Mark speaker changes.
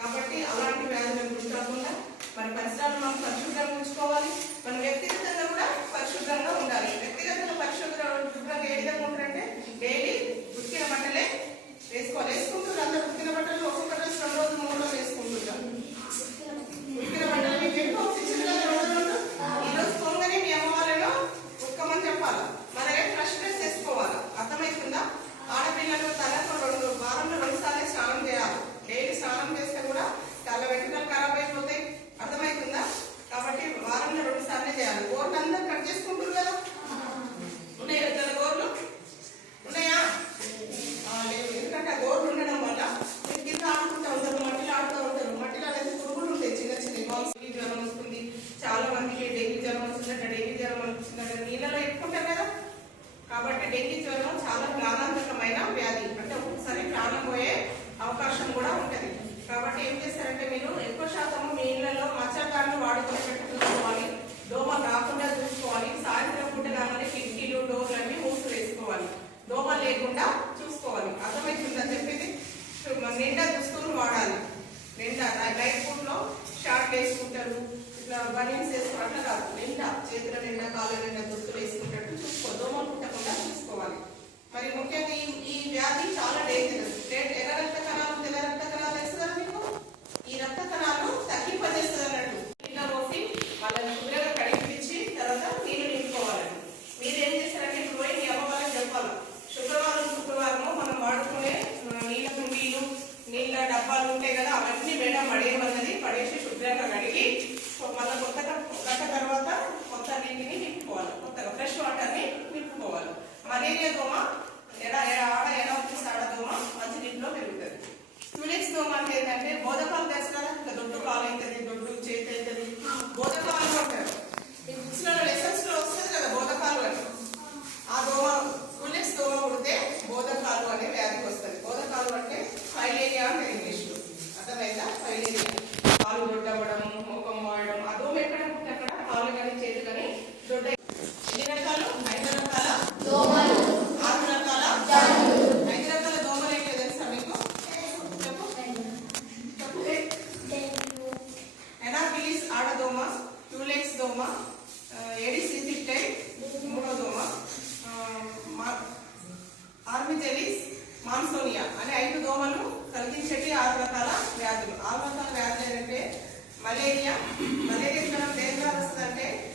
Speaker 1: కాబట్టి అలాంటి వ్యాధులను గురి మన పరిసరాలను మనం పరిశుభ్రంగా ఉంచుకోవాలి. మన వ్యక్తిగతంగా కూడా పరిశుభ్రంగా నీళ్ళలో ఎక్కుంటాం కదా? కాబట్టి డెంగ్యూ జ్వరం చాలా ప్రాణాంతకమైన వ్యాధి. అంటే ఒక్కసారి ప్రాణం పోయే అవకాశం కూడా అట్లా కాదు చేతుల నిండా కాళ్ళ నిండా దుస్తులు వేసుకుంటట్టు చూసుకో దోమలు చూసుకోవాలి. మరి ముఖ్యంగా ఈ వ్యాధి చాలా డేంజరస్ ఎలా ఆర్మిజెలిస్ మాన్సోనియా అనే ఐదు దోమలు కలిగించేటి ఆరు రకాల వ్యాధులు. ఆరు రకాల వ్యాధులు ఏంటంటే మలేరియా. మలేరియా జ్వరం దేని వస్తుందంటే